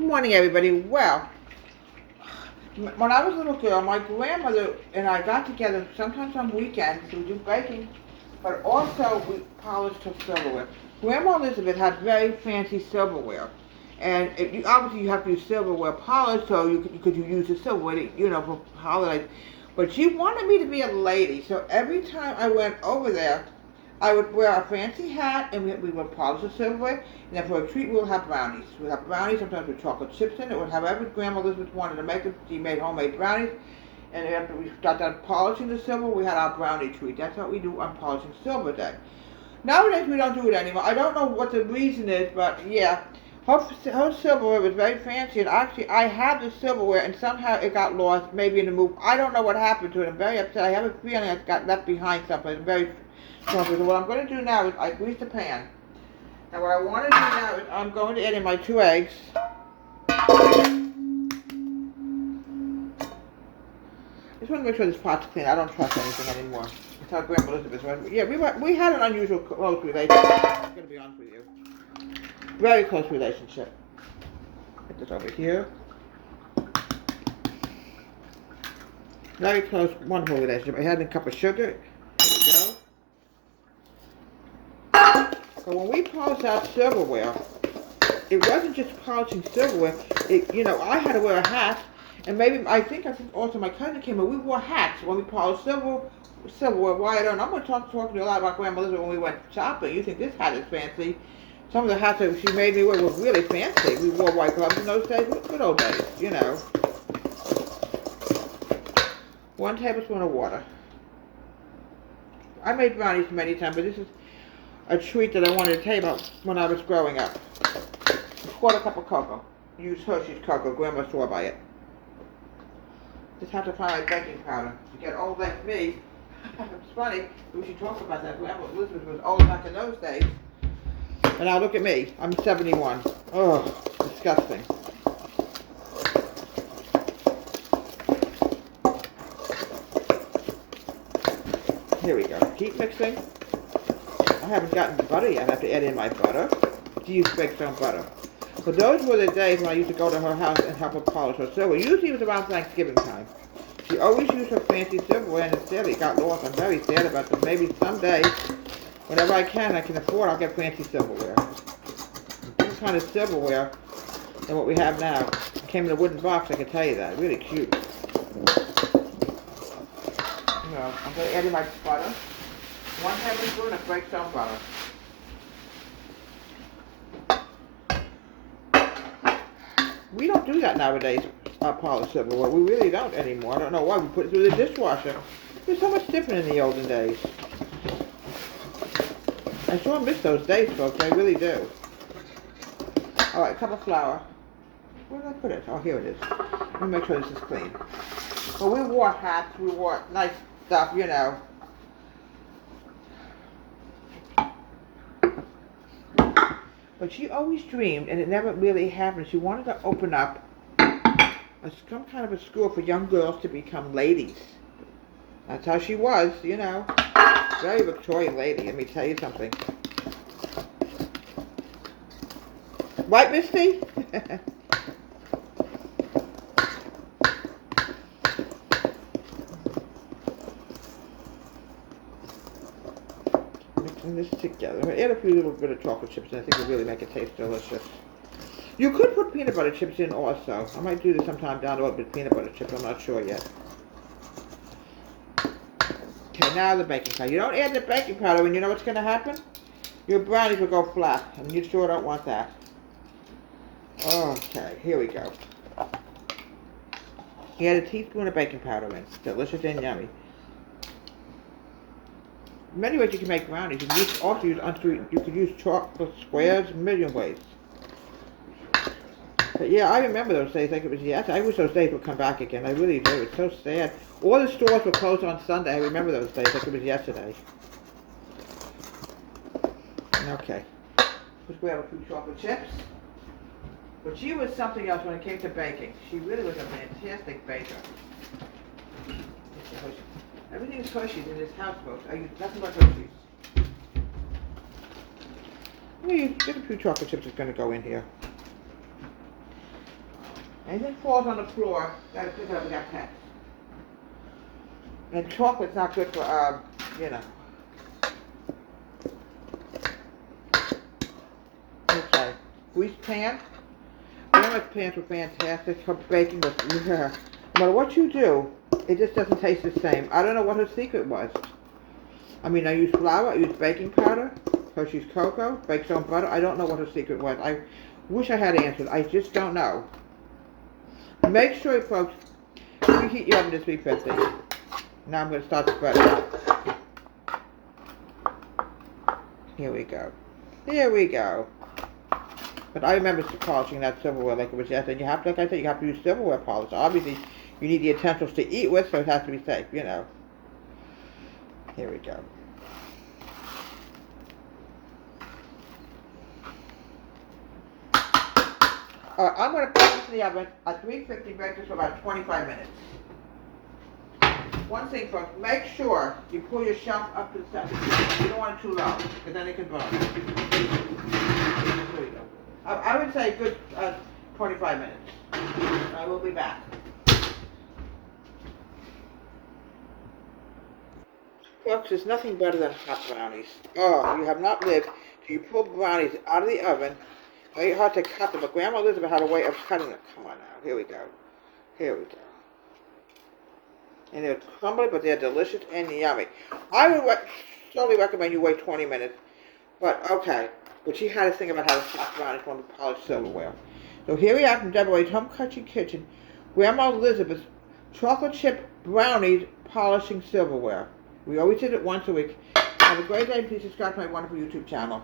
Good morning, everybody. Well, when I was a little girl, my grandmother and I got together sometimes on weekends to do baking, but also we polished her silverware. Grandma Elizabeth had very fancy silverware, and obviously you have to use silverware polish, so you use the silverware, for holidays. But she wanted me to be a lady, so every time I went over there, I would wear a fancy hat, and we would polish the silverware. And then for a treat, we would have brownies. We would have brownies, sometimes with chocolate chips in it. Would have whatever Grandma Elizabeth wanted to make it. She made homemade brownies. And after we got done polishing the silver, we had our brownie treat. That's what we do on Polishing Silver Day. Nowadays, we don't do it anymore. I don't know what the reason is, but yeah. Her silverware was very fancy, and actually, I had the silverware, and somehow it got lost, maybe in the move. I don't know what happened to it. I'm very upset. I have a feeling it got left behind someplace. I'm very strong. So what I'm going to do now is I grease the pan. Now what I want to do now is I'm going to add in my 2 eggs. I just want to make sure this pot's clean. I don't trust anything anymore. That's how Grandma Elizabeth was. Yeah, we had an unusual close relationship. I'm going to be honest with you. Very close relationship. Put this over here. Very close, wonderful relationship. I had a cup of sugar. There we go. So when we polished our silverware, it wasn't just polishing silverware. I had to wear a hat, and I think also my cousin came in. We wore hats when we polished silverware. Why I don't know. I'm going to talk to you a lot about Grandma Elizabeth when we went shopping. You think this hat is fancy? Some of the hats that she made me wear were really fancy. We wore white gloves in those days. Good old days, 1 tablespoon of water. I made brownies many times, but this is a treat that I wanted to tell you about when I was growing up. A 1/4 cup of cocoa. Use Hershey's cocoa. Grandma swore by it. Just have to find my baking powder. To get old like me, it's funny, we should talk about that. Grandma Elizabeth was old back in those days. And now look at me. I'm 71. Oh, disgusting. Here we go. Keep mixing. I haven't gotten the butter yet. I have to add in my butter. To use baked stone butter. But those were the days when I used to go to her house and help her polish her silver. Usually it was around Thanksgiving time. She always used her fancy silverware, and instead it got lost. I'm very sad about that. Maybe someday, whenever I can afford, I'll get fancy silverware. This kind of silverware than what we have now. It came in a wooden box, I can tell you that. Really cute. I'm going to add in my butter. 1 tablespoon of baked stone butter. We don't do that nowadays, polished silverware. We really don't anymore. I don't know why. We put it through the dishwasher. It was so much different in the olden days. I sure miss those days, folks. I really do. All right, a cup of flour. Where did I put it? Oh, here it is. Let me make sure this is clean. Well, we wore hats. We wore nice stuff, But she always dreamed, and it never really happened. She wanted to open up some kind of a school for young girls to become ladies. That's how she was, Very Victorian lady, let me tell you something. Right, Misty? Mixing this together. I'm going to add a few little bit of chocolate chips, and I think it'll really make it taste delicious. You could put peanut butter chips in also. I might do this sometime down the road with peanut butter chips. I'm not sure yet. Okay, now the baking powder. You don't add the baking powder, and you know what's going to happen? Your brownies will go flat, and you sure don't want that. Okay, here we go. You add a teaspoon of baking powder in. Delicious and yummy. Many ways you can make brownies. You can also use unsweetened. You could use chocolate squares, a million ways. But yeah, I remember those days like it was yesterday. I wish those days would come back again. I really do. It's so sad. All the stores were closed on Sunday. I remember those days like it was yesterday. Okay. Let's grab a few chocolate chips. But she was something else when it came to baking. She really was a fantastic baker. Everything is Hershey's in this house, folks. I use nothing but Hershey's. Just a few chocolate chips is going to go in here. Anything falls on the floor, gotta pick it up. We got pets. And chocolate's not good for, you know. Okay. Greased pan. Grandma's pans were fantastic. Her baking was, no matter what you do, it just doesn't taste the same. I don't know what her secret was. I mean, I use flour, I use baking powder, Hershey's cocoa, baked on butter. I don't know what her secret was. I wish I had answered. I just don't know. Make sure, folks, preheat your oven to 350. Now I'm going to start spreading. Here we go. Here we go. But I remember polishing that silverware like it was yesterday. And you have to, like I said, you have to use silverware polish. Obviously, you need the utensils to eat with, so it has to be safe, you know. Here we go. Alright, I'm going to put this in the oven at 350, bake this for about 25 minutes. One thing, folks, make sure you pull your shelf up to the center. You don't want it too low, because then it can burn. Here we go. I would say a good 25 minutes. I will be back. Folks, there's nothing better than hot brownies. Oh, you have not lived till you pull brownies out of the oven. Very hard to cut them, but Grandma Elizabeth had a way of cutting them. Come on now. Here we go. Here we go. And they're crumbly, but they're delicious and yummy. I would strongly recommend you wait 20 minutes. But, okay. But she had a thing about how to hot brownies when we polish silverware. So here we are from Deborah's Home Country Kitchen. Grandma Elizabeth's chocolate chip brownies polishing silverware. We always did it once a week. Have a great day. Please subscribe to my wonderful YouTube channel.